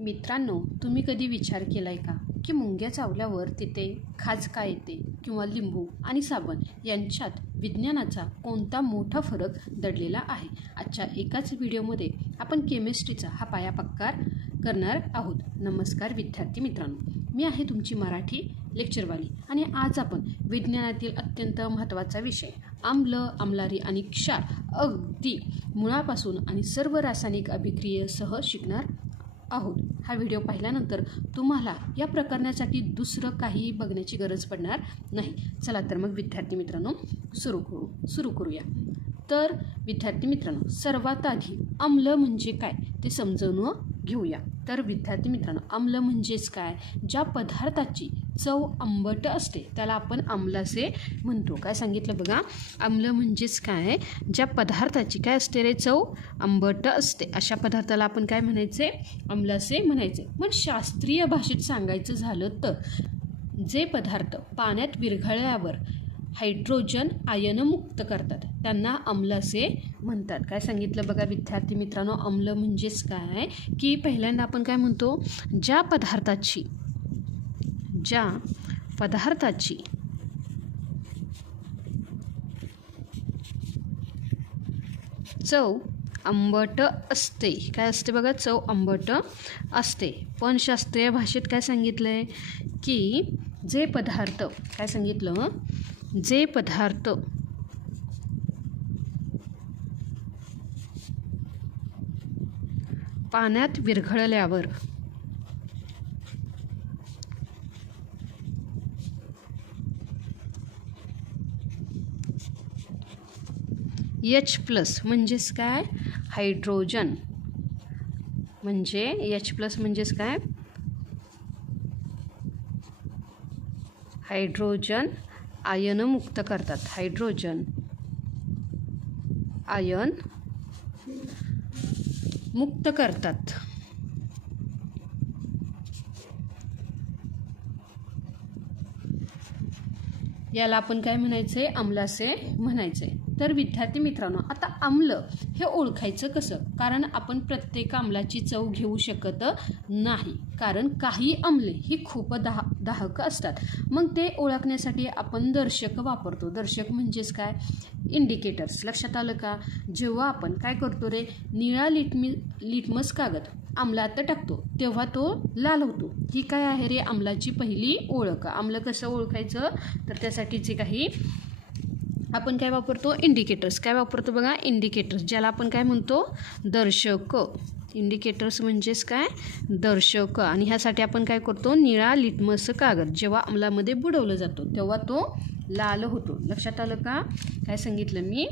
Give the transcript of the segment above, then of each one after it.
मित्रांनो, तुम्ही कधी विचार केलाय का की मुंग्या चावल्यावर तिथे खाज का येते किंवा लिंबू आणि साबण यांच्यात विज्ञानाचा कोणता मोठा फरक दडलेला आहे. आजच्या एकाच व्हिडिओमध्ये आपण केमिस्ट्रीचा हा पायापक्का करणार आहोत. नमस्कार विद्यार्थी मित्रांनो, मी आहे तुमची मराठी लेक्चरवाली आणि आज आपण विज्ञानातील अत्यंत महत्त्वाचा विषय आम्ल, आम्लारी आणि क्षार अगदी मुळापासून आणि सर्व रासायनिक अभिक्रियेसह शिकणार आहोत. हा व्हिडिओ पाहिल्यानंतर तुम्हाला या प्रकरणासाठी दुसरं काही बघण्याची गरज पडणार नाही. चला तर मग विद्यार्थी मित्रांनो सुरू करूया. तर विद्यार्थी मित्रांनो, सर्वात आधी आम्ल म्हणजे काय ते समजावून घेऊया. तर विद्यार्थी मित्रांनो, आम्ल म्हणजेच काय? ज्या पदार्थाची चव आंबट असते त्याला आपण आम्लासे म्हणतो. काय सांगितलं बघा, आम्ल म्हणजेच काय? ज्या पदार्थाची काय असते रे, चव आंबट असते, अशा पदार्थाला आपण काय म्हणायचे? आम्लासे म्हणायचे. पण शास्त्रीय भाषेत सांगायचं झालं तर जे पदार्थ पाण्यात विरघळल्यावर हायड्रोजन आयन मुक्त करतात त्यांना आम्लासे म्हणतात. काय सांगितलं बघा विद्यार्थी मित्रांनो, आम्ल म्हणजेच काय की पहिल्यांदा आपण काय म्हणतो, ज्या पदार्थाची चव आंबट असते. काय असते बघा, चव आंबट असते. पण शास्त्रीय भाषेत काय सांगितलं आहे की जे पदार्थ, काय सांगितलं, जे पदार्थ पाण्यात विरघळल्यावर H+ म्हणजेच काय? हायड्रोजन. म्हणजे H+ म्हणजेच काय? हायड्रोजन आयन मुक्त करतात. हायड्रोजन आयन मुक्त करतात. याला आपण काय म्हणायचे? आम्लासे म्हणायचे. तर विद्यार्थी मित्रांनो, आता आम्ल हे ओळखायचं कसं? कारण आपण प्रत्येक आम्लाची चव घेऊ शकत नाही, कारण काही आम्ले ही खूप दाहक असतात. मग ते ओळखण्यासाठी आपण दर्शक वापरतो. दर्शक म्हणजेच काय? इंडिकेटर्स. लक्षात आलं का? जेव्हा आपण काय करतो रे, निळा लिटमस कागद आम्लात टाकतो तेव्हा तो लाल होतो. ही काय आहे रे, आम्लाची पहिली ओळख. आम्ल कसं ओळखायचं? तर त्यासाठीचे काही आपण काय वापरतो? इंडिकेटर्स. काय वापरतो बघा? इंडिकेटर्स, ज्याला आपण काय म्हणतो? दर्शक. इंडिकेटर्स म्हणजेच काय? दर्शक. आणि ह्यासाठी आपण काय करतो? निळा लिटमस कागद जेव्हा आम्लामध्ये बुडवलं जातो तेव्हा तो लाल होतो. लक्षात आलं का? काय सांगितलं मी?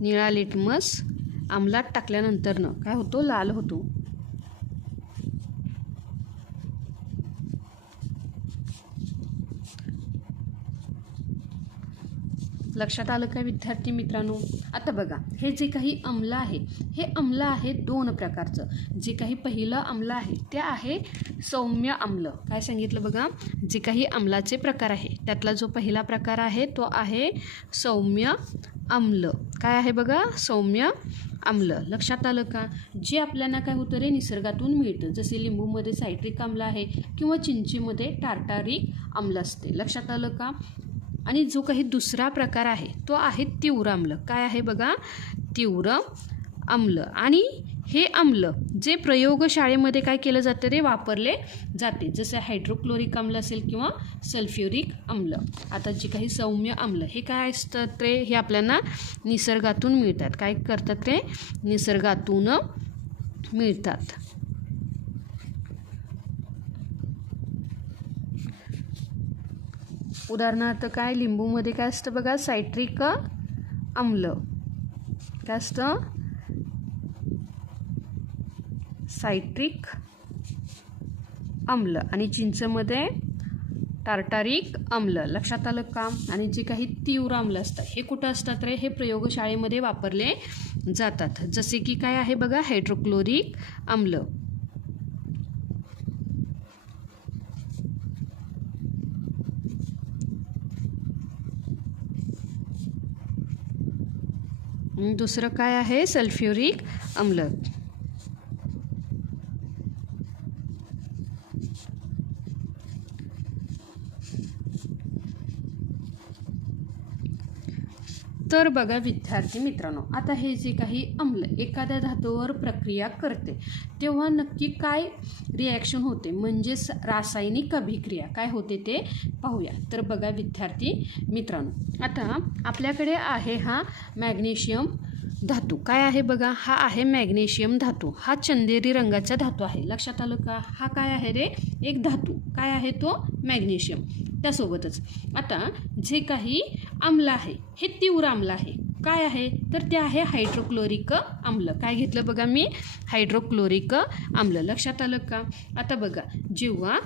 निळा लिटमस आम्लात टाकल्यानंतरनं काय होतो? लाल होतो. लक्षात आलं का विद्यार्थी मित्रांनो? आता बघा, हे जे काही आम्ल आहे हे आम्ल आहे दोन प्रकारचं. जे काही पहिलं आम्ल आहे ते आहे सौम्य आम्ल. काय सांगितलं बघा, जे काही आम्लाचे प्रकार आहे त्यातला जो पहिला प्रकार आहे तो आहे सौम्य आम्ल. काय आहे बघा? सौम्य आम्ल. लक्षात आलं का? जे आपल्याला काय होतं रे, निसर्गातून मिळतं. जसे लिंबूमध्ये सायट्रिक आम्ल आहे किंवा चिंचेमध्ये टार्टारिक आम्ल असते. लक्षात आलं का? आणि जो काही दुसरा प्रकार आहे तो आहे तीव्र आम्ल. काय आहे बघा? तीव्र आम्ल. आणि हे आम्ल जे प्रयोगशाळेमध्ये काय केलं जातं रे, वापरले जाते. जसं हायड्रोक्लोरिक आम्ल असेल किंवा सल्फ्युरिक आम्ल. आता जे काही सौम्य आम्ल हे काय असतात रे, हे आपल्याला निसर्गातून मिळतात. काय करतात ते? निसर्गातून मिळतात. उदाहरणार्थ काय? लिंबूमध्ये काय असतं बघा? सायट्रिक आम्ल. काय असतं? सायट्रिक आम्ल. आणि चिंचमध्ये टार्टारिक आम्ल. लक्षात आलं का? आणि जे काही तीव्र आम्ल असतात हे कुठं असतात रे? हे प्रयोगशाळेमध्ये वापरले जातात. जसे की काय आहे बघा? हायड्रोक्लोरिक आम्ल. दुसरं काय आहे? सल्फ्युरिक आम्ल. तर बघा विद्यार्थी मित्रांनो, आता हे जे काही अम्ल एखाद्या धातूवर प्रक्रिया करते तेव्हा नक्की काय रिॲक्शन होते, म्हणजेच रासायनिक अभिक्रिया काय होते ते पाहूया. तर बघा विद्यार्थी मित्रांनो, आता आपल्याकडे आहे हा मॅग्नेशियम धातू. काय आहे बघा, हा आहे मॅग्नेशियम धातू. हा चंदेरी रंगाचा धातू आहे. लक्षात आलं का? हा काय आहे रे, एक धातू. काय आहे तो? मॅग्नेशियम. त्यासोबतच आता जे काही आम्ल आहे हे तीव्र आम्ल आहे. काय आहे तर ते आहे हायड्रोक्लोरिक आम्ल. काय घेतलं बघा मी, हायड्रोक्लोरिक आम्ल. लक्षात आलं का? आता बघा, जेव्हा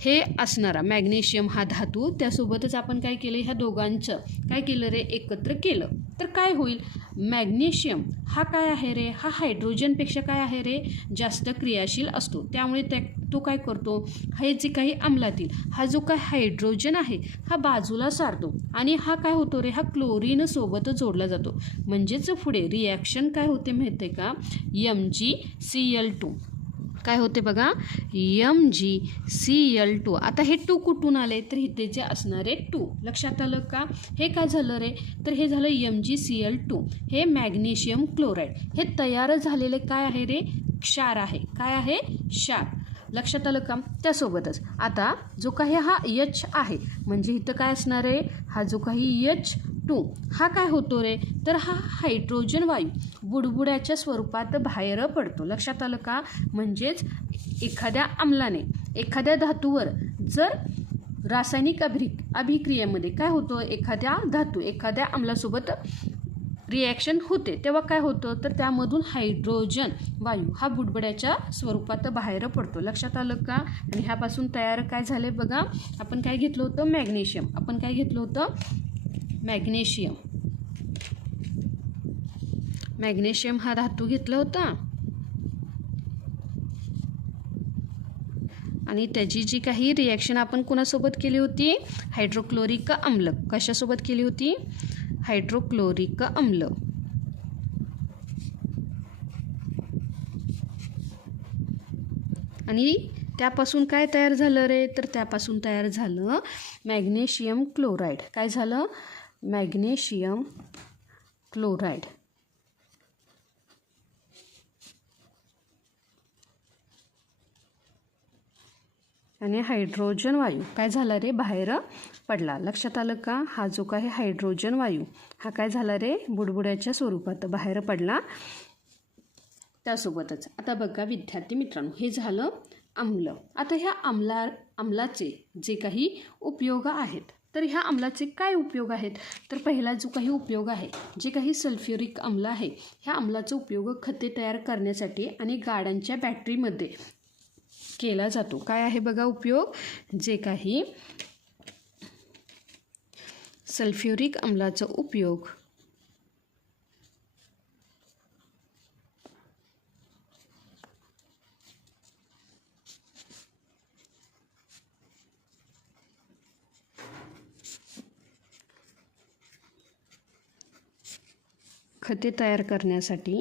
हे असणारा मॅग्नेशियम हा धातू त्यासोबतच आपण काय केलं, ह्या दोघांचं काय केलं रे, एकत्र केलं तर काय होईल, मॅग्नेशियम हा काय आहे रे, हा हायड्रोजनपेक्षा काय आहे रे, जास्त क्रियाशील असतो. त्यामुळे तो काय करतो, हे जे काही आम्लातील हा जो काय हायड्रोजन आहे हा बाजूला सारतो आणि हा काय होतो रे, हा क्लोरीन सोबत जोडला जातो. म्हणजेच पुढे रिॲक्शन काय होते माहिती आहे का, MgCl2 काय होते बघा, MgCl2. आता हे 2 कुठून आले तर इथे जे असणारे 2. लक्षात आलं का? हे काय झालं रे, तर हे झालं MgCl2. हे मॅग्नेशियम क्लोराईड. हे तयार झालेले काय आहे रे, क्षार आहे. काय आहे, क्षार. लक्षात आलं का? त्यासोबतच आता जो काही हा H आहे, म्हणजे इथं काय असणार आहे, हा जो काही H2 हा काय होतो रे, तर हा हायड्रोजन वायू बुडबुड्याच्या स्वरूपात बाहेर पडतो. लक्षात आलं का? म्हणजेच एखाद्या आम्लाने एखाद्या धातूवर जर रासायनिक अभिक्रियेमध्ये काय होतं, एखाद्या धातू एखाद्या आम्लासोबत रिॲक्शन होते तेव्हा काय होतं, तर त्यामधून हायड्रोजन वायू हा बुडबुड्याच्या स्वरूपात बाहेर पडतो. लक्षात आलं का? आणि ह्यापासून तयार काय झाले बघा, आपण काय घेतलं होतं, मॅग्नेशियम. आपण काय घेतलं होतं, मॅग्नेशियम. मॅग्नेशियम हा धातू घेतला होता आणि त्याची जी काही रिॲक्शन आपण कोणासोबत केली होती, हायड्रोक्लोरिक आम्ल. कशासोबत केली होती, हायड्रोक्लोरिक आम्ल. आणि त्यापासून काय तयार झालं रे, तर त्यापासून तयार झालं मॅग्नेशियम क्लोराईड. काय झालं, मॅग्नेशियम क्लोराईड. आणि हायड्रोजन वायू काय झाला रे, बाहेर पडला. लक्षात आलं का? हा जो काही हायड्रोजन वायू हा काय झाला रे, बुडबुड्याच्या स्वरूपात बाहेर पडला. त्यासोबतच आता बघा विद्यार्थी मित्रांनो, हे झालं आम्ल. आता ह्या आम्लाचे जे काही उपयोग आहेत, तर ह्या आम्लाचे काय उपयोग आहेत, तर पहिला जो काही उपयोग आहे, जे काही सल्फ्युरिक आम्ल आहे, ह्या आम्लाचा उपयोग खते तयार करण्यासाठी आणि गाड्यांच्या बॅटरीमध्ये केला जातो. काय आहे बघा उपयोग, जे काही सल्फ्युरिक आम्लाचा उपयोग खते तयार करण्यासाठी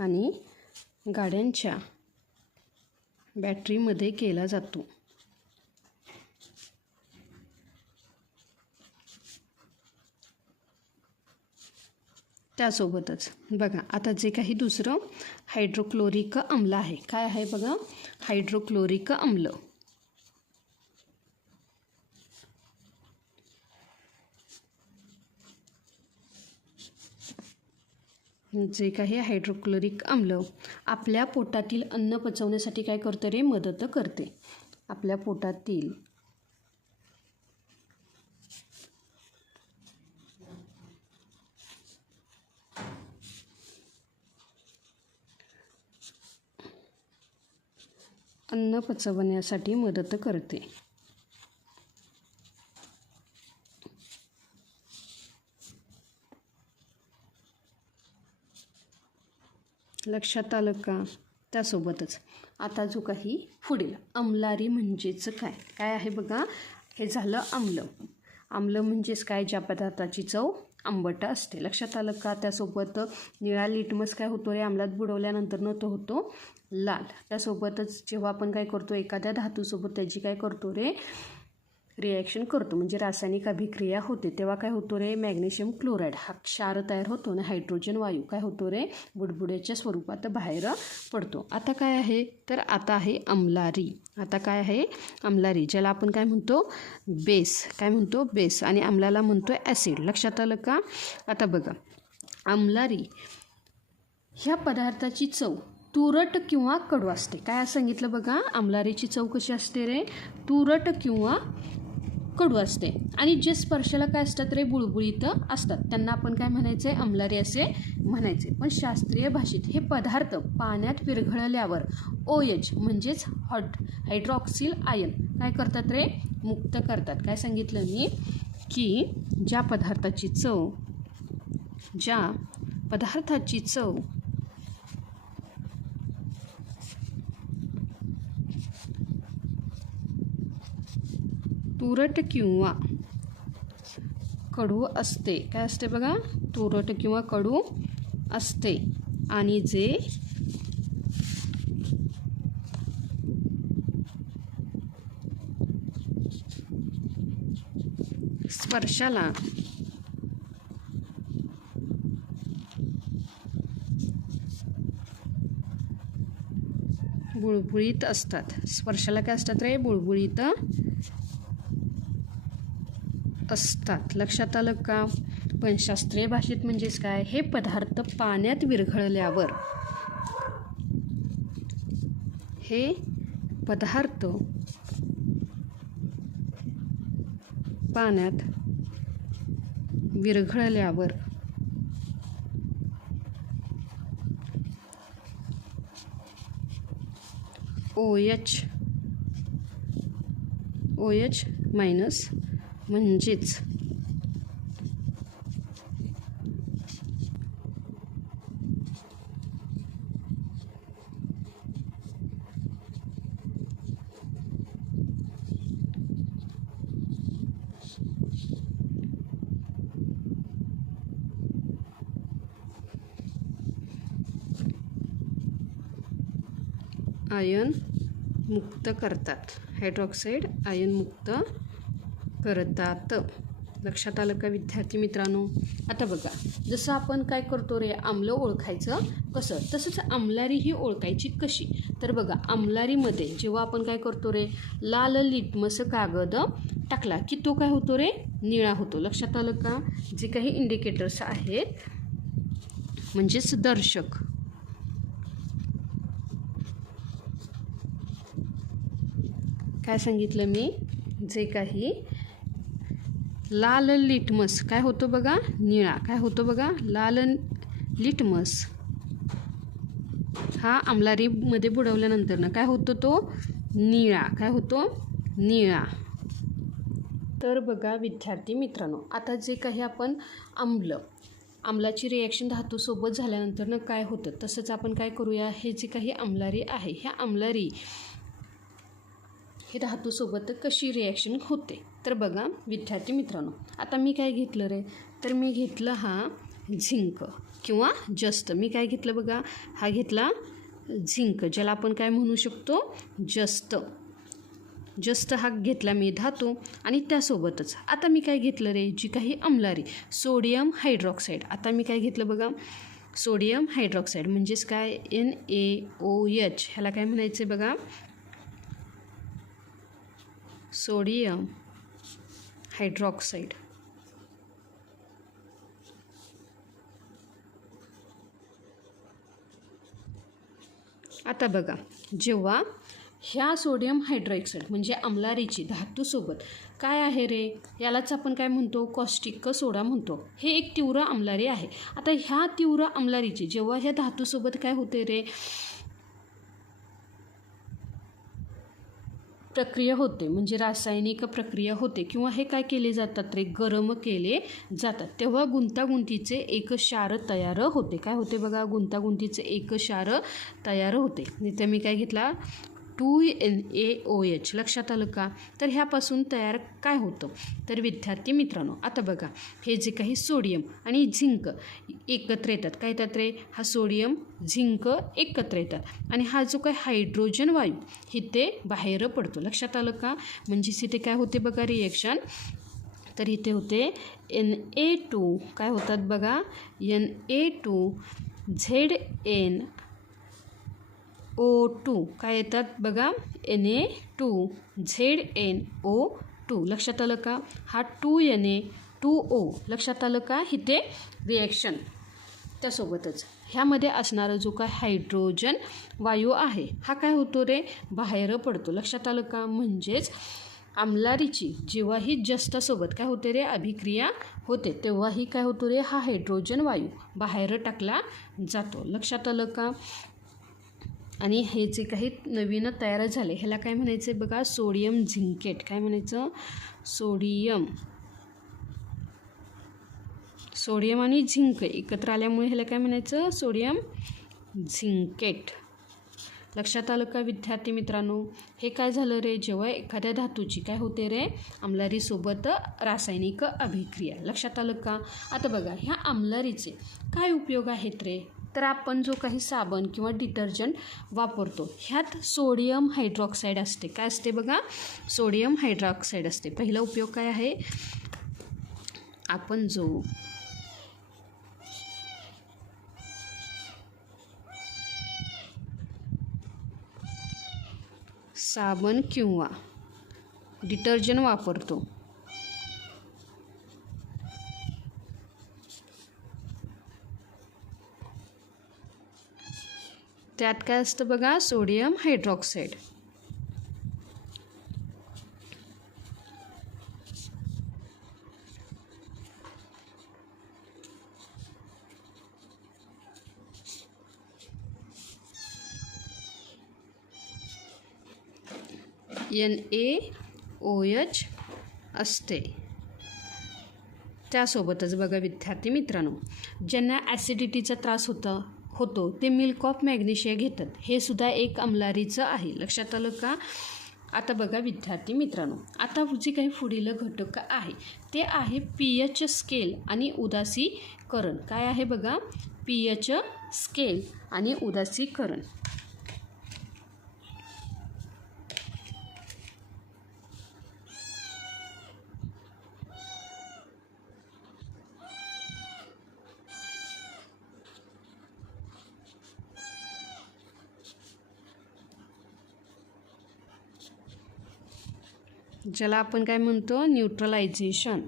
आणि गाड्यांच्या बॅटरीमध्ये केला जातो. त्यासोबतच बघा, आता जे काही दुसरं हायड्रोक्लोरिक आम्ल आहे, काय आहे बघा, हायड्रोक्लोरिक आम्ल. जे काही हायड्रोक्लोरिक आम्ल आपल्या पोटातील अन्न पचवण्यासाठी काय करते रे, मदत करते. आपल्या पोटातील अन्न पचवण्यासाठी मदत करते. लक्षात आलं का? त्यासोबतच आता जो काही पुढील अम्लारी म्हणजेच काय आहे बघा, हे झालं आम्ल. आम्ल म्हणजेच काय, ज्या पदार्थाची चव आंबट असते. लक्षात आलं का? त्यासोबत निळा लिटमस काय होतो रे, आम्लात बुडवल्यानंतर तो होतो लाल. त्यासोबतच जेव्हा आपण काय करतो, एखाद्या धातूसोबत त्याची काय करतो रे, रिॲक्शन करतो म्हणजे रासायनिक अभिक्रिया होते, तेव्हा काय होतो रे, मॅग्नेशियम क्लोराईड हा क्षार तयार होतो आणि हायड्रोजन वायू काय होतो रे, बुडबुड्याच्या स्वरूपात बाहेर पडतो. आता काय आहे, तर आता आहे अम्लारी. आता काय आहे, अम्लारी, ज्याला आपण काय म्हणतो, बेस. काय म्हणतो, बेस. आणि अम्लाला म्हणतो ॲसिड. लक्षात आलं का? आता बघा, अम्लारी ह्या पदार्थाची चव तुरट किंवा कडू असते. काय सांगितलं बघा, अम्लारीची चव कशी असते रे, तुरट किंवा कडू असते. आणि जे स्पर्शाला काय असतात रे, बुळबुळीत असतात, त्यांना आपण काय म्हणायचं आहे, अम्लारी असे म्हणायचे. पण शास्त्रीय भाषेत हे पदार्थ पाण्यात विरघळल्यावर OH म्हणजेच हायड्रॉक्सिल आयन काय करतात रे, मुक्त करतात. काय सांगितलं मी, की ज्या पदार्थाची चव तुरट किंवा कडू असते. काय असते बघा, तुरट किंवा कडू असते. आणि जे स्पर्शाला बुळबुळीत असतात. स्पर्शाला काय असतात रे, बुळबुळीत असतात. लक्षात आलं का? पण शास्त्रीय भाषेत म्हणजेच काय, हे पदार्थ पाण्यात विरघळल्यावर, हे पदार्थ पाण्यात विरघळल्यावर OH मायनस म्हणजेच आयन मुक्त करतात. हायड्रॉक्साईड आयन मुक्त करतात. लक्षात आलं का विद्यार्थी मित्रांनो? आता बघा, जसं आपण काय करतो रे, आम्ल ओळखायचं कसं, तसंच अम्लारी ही ओळखायची कशी. तर बघा, अम्लारीमध्ये जेव्हा आपण काय करतो रे, लाल लिटमस कागद टाकला की तो काय होतो रे, निळा होतो. लक्षात आलं का? जे काही इंडिकेटर्स आहेत म्हणजेच दर्शक, काय सांगितलं मी, जे काही लाल लिटमस काय होतो बघा, निळा. काय होतो बघा, लाल लिटमस हा अम्लारीमध्ये बुडवल्यानंतर ना काय होतो, तो निळा. काय होतो, निळा. तर बघा विद्यार्थी मित्रांनो, आता जे काही आपण आम्लाची रिॲक्शन धातूसोबत झाल्यानंतर ना काय होतं, तसंच आपण काय करूया, हे जे काही अम्लारी आहे, ह्या अम्लारी हे धातूसोबत कशी रिॲक्शन होते. तर बघा विद्यार्थी मित्रांनो, आता मी काय घेतलं रे, तर मी घेतलं हा झिंक किंवा जस्त. मी काय घेतलं बघा, हा घेतला झिंक, ज्याला आपण काय म्हणू शकतो, जस्त हा घेतला मी धातू. आणि त्यासोबतच आता मी काय घेतलं रे, जी काही अम्लारी, सोडियम हायड्रॉक्साईड. आता मी काय घेतलं बघा, सोडियम हायड्रॉक्साईड म्हणजेच काय, NaOH. ह्याला काय म्हणायचं बघा, सोडियम हायड्रॉक्साईड. आता बघा, जेव्हा ह्या सोडियम हायड्रॉक्साईड म्हणजे अम्लारीची धातूसोबत काय आहे रे, यालाच आपण काय म्हणतो, कॉस्टिक सोडा म्हणतो. हे एक तीव्र अम्लारी आहे. आता ह्या तीव्र अम्लारीची जेव्हा ह्या धातूसोबत काय होते रे, प्रक्रिया होते म्हणजे रासायनिक प्रक्रिया होते, किंवा हे काय केले जातात रे, गरम केले जातात, तेव्हा गुंतागुंतीचे एक क्षार तयार होते. काय होते बघा, गुंतागुंतीचे एक क्षार तयार होते. इथे मी काय घेतला, 2NaOH. लक्षात आलं का? तर ह्यापासून तयार काय होतं? तर विद्यार्थी मित्रांनो, आता बघा, हे जे काही सोडियम आणि झिंक एकत्र येतात, काय येतात रे? हा सोडियम झिंक एकत्र येतात आणि हा जो काही हायड्रोजन वायू इथे बाहेर पडतो. लक्षात आलं का? म्हणजेच इथे काय होते बघा रिएक्शन, तर इथे होते Na2, काय होतात बघा, Na2ZnO2, काय येतात बघा, Na2ZnO2. लक्षात आलं का? हा 2Na2O. लक्षात आलं का? इथे रिॲक्शन. त्यासोबतच ह्यामध्ये असणारा जो काय हायड्रोजन वायू आहे हा काय होतो रे? बाहेर पडतो. लक्षात आलं का? म्हणजेच आम्लारीची जेव्हाही जस्तासोबत काय होते रे? अभिक्रिया होते, तेव्हाही काय होतो रे? हा हायड्रोजन वायू बाहेर टाकला जातो. लक्षात आलं का? आणि हे जे काही नवीन तयार झाले ह्याला काय म्हणायचं बघा? सोडियम झिंकेट. काय म्हणायचं? सोडियम आणि झिंक एकत्र आल्यामुळे ह्याला काय म्हणायचं? सोडियम झिंकेट. लक्षात आलं का विद्यार्थी मित्रांनो? हे काय झालं रे? जेव्हा एखाद्या धातूची काय होते रे? आम्लारीसोबत रासायनिक अभिक्रिया. लक्षात आलं का? आता बघा, ह्या आम्लारीचे काय उपयोग आहेत रे? तर आपण जो काही साबण किंवा डिटर्जंट वापरतो ह्यात सोडियम हायड्रॉक्साईड असते. काय असते बघा? सोडियम हायड्रॉक्साईड असते. पहिला उपयोग काय आहे? आपण जो साबण किंवा डिटर्जंट वापरतो त्यात काय असतं बघा? Sodium hydroxide. NaOH असते. त्यासोबतच बघा विद्यार्थी मित्रांनो, ज्यांना ॲसिडिटीचा त्रास होतो ते मिल्क ऑफ मॅग्नेशिया घेतात. हे सुद्धा एक आम्लारीचं आहे. लक्षात आलं का? आता बघा विद्यार्थी मित्रांनो, आता जे काही पुढील घटक आहे ते आहे pH स्केल आणि उदासीकरण. काय आहे बघा? pH स्केल आणि उदासीकरण. ज्याला आपण काय म्हणतो? न्यूट्रलायझेशन.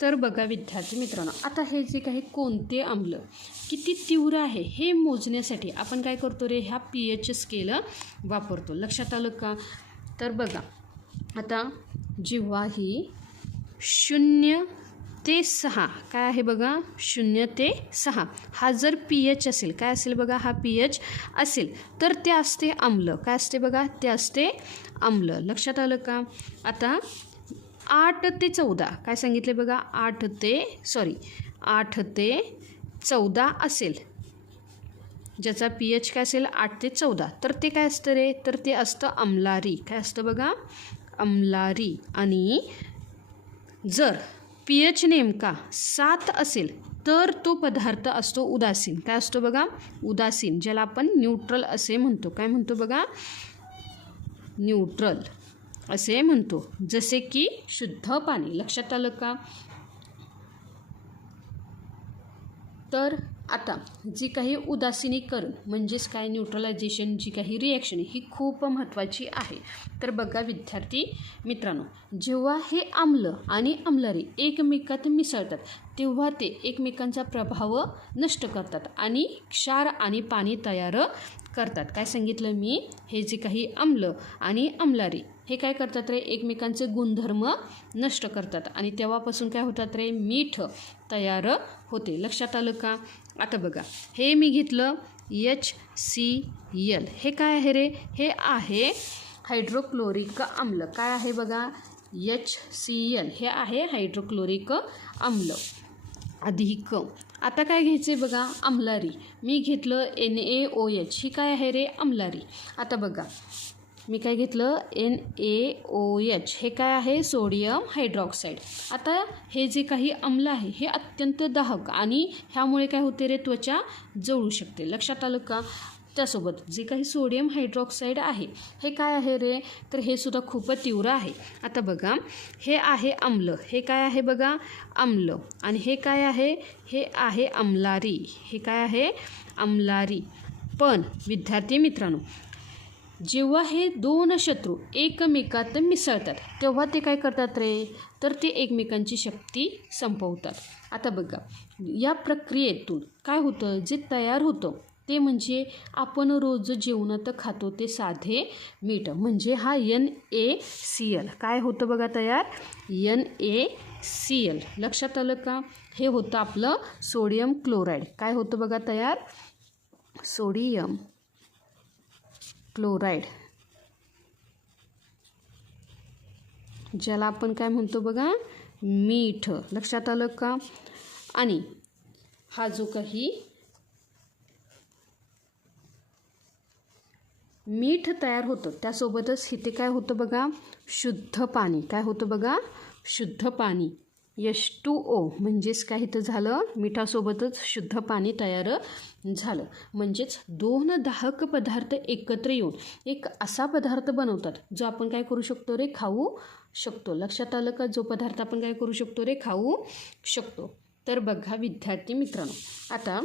तर बघा विद्यार्थी मित्रांनो, आता हे जे काही कोणते आम्ल किती तीव्र आहे हे मोजण्यासाठी आपण काय करतो रे? ह्या pH स्केल वापरतो. लक्षात आलं का? तर बघा, आता जेव्हाही 0 ते 6 काय आहे बघा? 0 ते 6 हा जर pH असेल, काय असेल बघा? हा pH असेल तर ते असते आम्ल. काय असते बघा? ते असते आम्ल. लक्षात आलं का? आता 8 ते 14 काय सांगितले बघा? 8 ते 14 असेल, ज्याचा pH काय असेल? 8 ते 14, तर ते काय असतं रे? तर ते असतं आम्लारी. काय असतं बघा? आम्लारी. आणि जर pH नेमका 7 असेल तर तो पदार्थ असतो उदासीन. काय असतो बघा? उदासीन, ज्याला आपण न्यूट्रल असे म्हणतो. काय म्हणतो बघा? न्यूट्रल असे म्हणतो. जसे की शुद्ध पाणी. लक्षात आलं का? तर आता जी काही उदासीनीकरण म्हणजेच काय न्यूट्रलायझेशन जी काही रिॲक्शन ही खूप महत्त्वाची आहे. तर बघा विद्यार्थी मित्रांनो, जेव्हा हे आम्ल आणि आम्लारी एकमेकात मिसळतात तेव्हा ते एकमेकांचा प्रभाव नष्ट करतात आणि क्षार आणि पाणी तयार करतात. काय सांगितलं मी, हे जे काही आम्ल आणि आम्लारी हे काय करतात रे, एकमेकांचे गुणधर्म नष्ट करतात आणि तेव्हापासून काय होतात रे, मीठ तयार होते. लक्षात आलं का? आता बघा, हे मी घेतलं HCl. हे काय आहे रे, हे आहे हायड्रोक्लोरिक आम्ल. काय आहे बघा, HCl हे आहे हायड्रोक्लोरिक आम्ल. अधिक आता काय घ्यायचे बघा, आम्लारी. मी घेतलं NaOH. ही काय आहे रे, आम्लारी. आता बघा, मी काय घेतलं NaOH. हे काय आहे, सोडियम हायड्रॉक्साईड. आता हे जे काही आम्ल आहे हे अत्यंत दाहक आणि ह्यामुळे काय होते रे, त्वचा जळू शकते. लक्षात आलं का? त्यासोबत जे काही सोडियम हायड्रॉक्साईड आहे हे काय आहे रे, तर हे सुद्धा खूपच तीव्र आहे. आता बघा, हे आहे आम्ल. हे काय आहे बघा, आम्ल. आणि हे काय आहे, हे आहे आम्लारी. हे काय आहे, आम्लारी. पण विद्यार्थी मित्रांनो, जेव्हा हे दोन शत्रू एकमेकात मिसळतात तेव्हा ते काय करतात रे, तर ते एकमेकांची शक्ती संपवतात. आता बघा, या प्रक्रियेतून काय होतं, जे तयार होतं ते म्हणजे आपण रोज जेवणात खातो ते साधे मीठ, म्हणजे हा NaCl. काय होतं बघा तयार, NaCl. लक्षात आलं का? हे होतं आपलं सोडियम क्लोराईड. काय होतं बघा तयार, सोडियम क्लोराईड, ज्याला आपण काय म्हणतो बघा, मीठ. लक्षात आलं का? आणि हा जो काही मीठ तयार होतं त्यासोबतच इथे काय होतं बघा, शुद्ध पाणी. काय होतं बघा, शुद्ध पाणी. H2O म्हणजेच काय इथं झालं, मिठासोबतच शुद्ध पाणी तयार झालं. म्हणजेच दोन दाहक पदार्थ एकत्र येऊन एक असा पदार्थ बनवतात जो आपण काय करू शकतो रे, खाऊ शकतो. लक्षात आलं का? जो पदार्थ आपण काय करू शकतो रे, खाऊ शकतो. तर बघा विद्यार्थी मित्रांनो, आता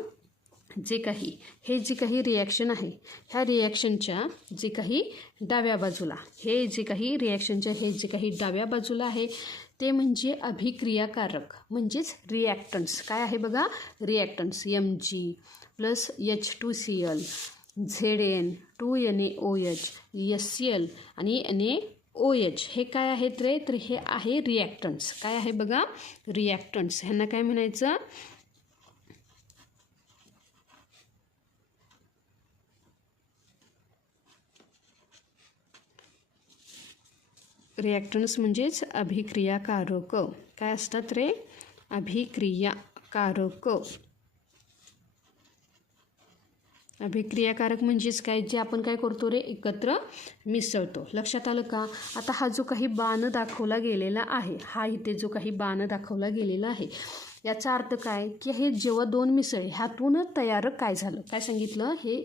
जे काही हे जे काही रिॲक्शन आहे, ह्या रिॲक्शनच्या जे काही डाव्या बाजूला, हे जे काही रिॲक्शनच्या हे जे काही डाव्या बाजूला आहे ते म्हणजे अभिक्रियाकारक, म्हणजेच रिॲक्टन्स. काय आहे बघा, reactance. Mg plus H2Cl, Zn, 2NaOH, HCl आणि NaOH. हे काय आहेत रे, तर हे आहे रिॲक्टन्स. काय आहे बघा, रिॲक्टन्स. ह्यांना काय म्हणायचं, रिॲक्टन्स म्हणजेच अभिक्रियाकारक. काय असतात रे, अभिक्रियाकारक. अभिक्रियाकारक म्हणजेच काय, जे आपण काय करतो रे, एकत्र मिसळतो. लक्षात आलं का? आता हा जो काही बाण दाखवला गेलेला आहे, हा इथे जो काही बाण दाखवला गेलेला आहे, याचा अर्थ काय, की हे जेव्हा दोन मिसळे ह्यातून तयार काय झालं, काय सांगितलं, हे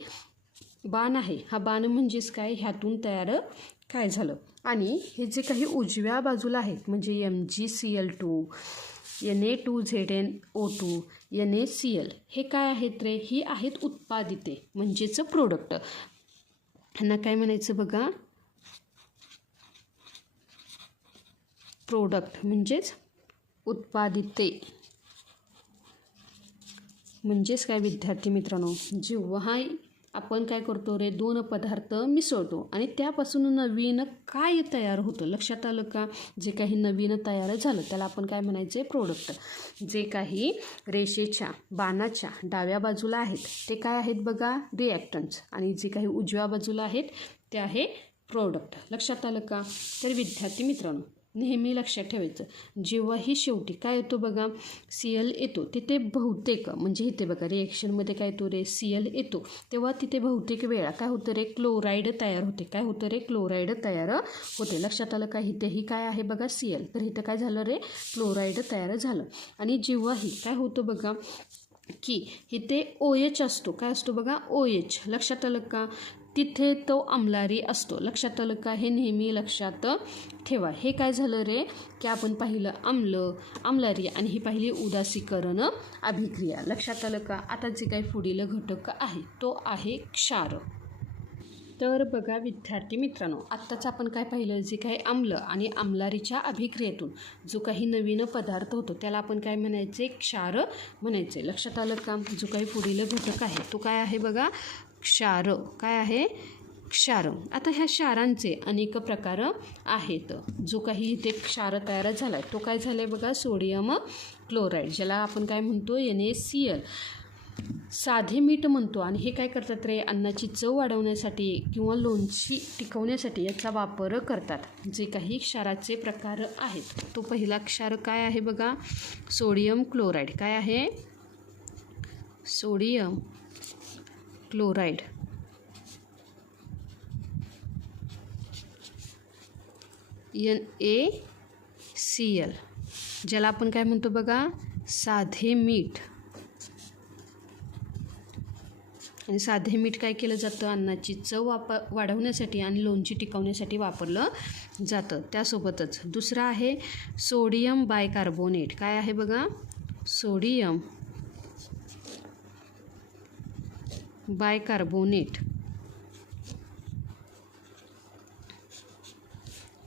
बाण आहे, हा बाण म्हणजेच काय, ह्यातून तयार काय झालं. आणि हे जे काही उजव्या बाजूला आहेत म्हणजे MgCl2, Na2ZnO2, NaCl, हे काय आहेत रे, ही आहेत उत्पादिते म्हणजेच प्रोडक्ट. ह्यांना काय म्हणायचं बघा, प्रोडक्ट म्हणजेच उत्पादिते. म्हणजेच काय विद्यार्थी मित्रांनो, जेव्हा आपण काय करतो रे, दोन पदार्थ मिसळतो आणि त्यापासून नवीन काय तयार होतं. लक्षात आलं का? जे काही नवीन तयार झालं त्याला आपण काय म्हणायचे, प्रोडक्ट. जे काही रेषेच्या बाणाच्या डाव्या बाजूला आहेत ते काय आहेत बघा, रिॲक्टन्स, आणि जे काही उजव्या बाजूला आहेत ते आहे प्रोडक्ट. लक्षात आलं का? तर विद्यार्थी मित्रांनो, नेहमी लक्षात ठेवायचं, जेव्हाही शेवटी काय येतो बघा, Cl येतो, तिथे बहुतेक म्हणजे इथे बघा रिॲक्शनमध्ये काय येतो रे, Cl येतो, तेव्हा तिथे बहुतेक वेळा काय होतं रे, क्लोराईड तयार होते. काय होतं रे, क्लोराईड तयार होते. लक्षात आलं का? इथेही काय आहे बघा, Cl, तर इथं काय झालं रे, क्लोराईड तयार झालं. आणि जेव्हाही काय होतं बघा, की इथे OH असतो. काय असतो बघा, OH. लक्षात आलं का? तिथे तो आम्लारी असतो. लक्षात आलं का? हे नेहमी लक्षात ठेवा. हे काय झालं रे, की आपण पाहिलं आम्ल, आम्लारी, आणि ही पाहिली उदासीकरण अभिक्रिया. लक्षात आलं का? आता जे काही पुढील घटक आहे तो आहे क्षार. तर बघा विद्यार्थी मित्रांनो, आत्ताच आपण काय पाहिलं, जे काही आम्ल आणि आम्लारीच्या अभिक्रियेतून जो काही नवीन पदार्थ होतो त्याला आपण काय म्हणायचे, क्षार म्हणायचे. लक्षात आलं का? जो काही पुढील घटक आहे तो काय आहे बघा, क्षार काय आहे क्षार. आता ह्या क्षारांचे अनेक प्रकार आहेत. जो काही इथे क्षार तयार झाला आहे तो काय झाला आहे बघा सोडियम क्लोराईड, ज्याला आपण काय म्हणतो NaCl. साधे मीठ म्हणतो. आणि हे काय करतात रे अन्नाची चव वाढवण्यासाठी किंवा लोणची टिकवण्यासाठी याचा वापर करतात. जे काही क्षाराचे प्रकार आहेत तो पहिला क्षार काय आहे बघा सोडियम क्लोराईड. काय आहे सोडियम क्लोराईड. NaCl, ज्याला आपण काय म्हणतो बघा साधे मीठ. आणि साधे मीठ काय केलं जातं अन्नाची चव वाढवण्यासाठी आणि लोणची टिकवण्यासाठी वापरलं जातं. त्यासोबतच दुसरा आहे सोडियम बायकार्बोनेट. काय आहे बघा सोडियम बायकार्बोनेट,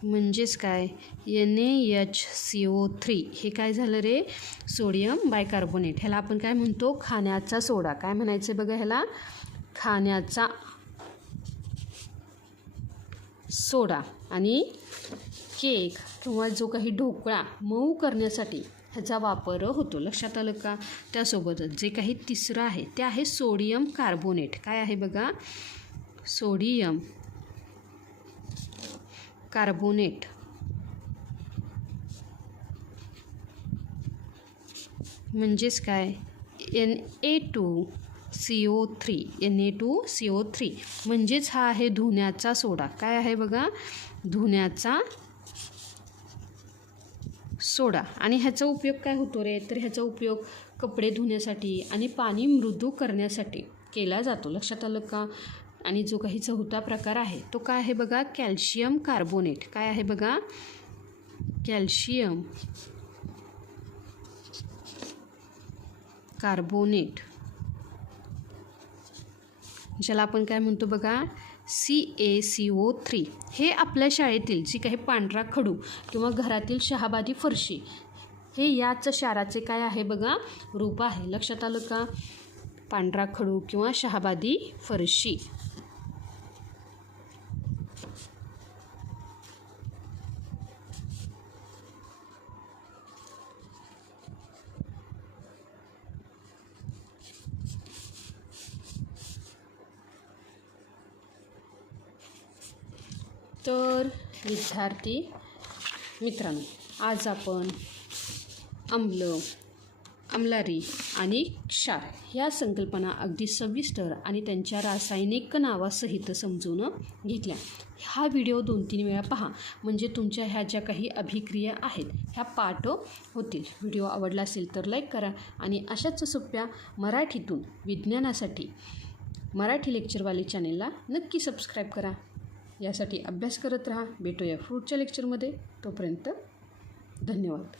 म्हणजेच काय NaHCO3. हे काय झालं रे सोडियम बायकार्बोनेट. ह्याला आपण काय म्हणतो खाण्याचा सोडा. काय म्हणायचं बघा ह्याला खाण्याचा सोडा. आणि केक किंवा जो काही ढोकळा मऊ करण्यासाठी ह्याचा वापर होतो. लक्षात आलं का. त्यासोबतच जे काही तिसरं आहे ते आहे सोडियम कार्बोनेट. काय आहे बघा सोडियम कार्बोनेट, म्हणजेच काय Na2CO3. म्हणजेच हा आहे धुण्याचा सोडा. काय आहे बघा धुण्याचा सोडा. आणि ह्याचा उपयोग काय होतो रे तर ह्याचा उपयोग कपडे धुण्यासाठी आणि पाणी मृदू करण्यासाठी केला जातो. लक्षात आलं का. आणि जो काही चौथा प्रकार आहे तो काय आहे बघा कॅल्शियम कार्बोनेट. काय आहे बघा कॅल्शियम कार्बोनेट, ज्याला आपण काय म्हणतो बघा CaCO3. हे आपल्या शाळेतील जी काही पांढरा खडू किंवा घरातील शहाबादी फरशी हे याच क्षाराचे काय आहे बघा रूप आहे. लक्षात आलं का. पांढरा खडू किंवा शहाबादी फरशी. तर विद्यार्थी मित्रांनो आज आपण आम्ल, आम्लारी आणि क्षार ह्या संकल्पना अगदी सविस्तर आणि त्यांच्या रासायनिक नावासहित समजून घेतल्या. हा व्हिडिओ 2-3 वेळा पहा म्हणजे तुमच्या ह्या ज्या काही अभिक्रिया आहेत ह्या पाठ होतील. व्हिडिओ आवडला असेल तर लाईक करा आणि अशाच सोप्या मराठीतून विज्ञानासाठी मराठी लेक्चरवाले चॅनेलला नक्की सबस्क्राईब करा. यासाठी अभ्यास करत राहा. भेटूया पुढच्या लेक्चरमध्ये. तोपर्यंत धन्यवाद.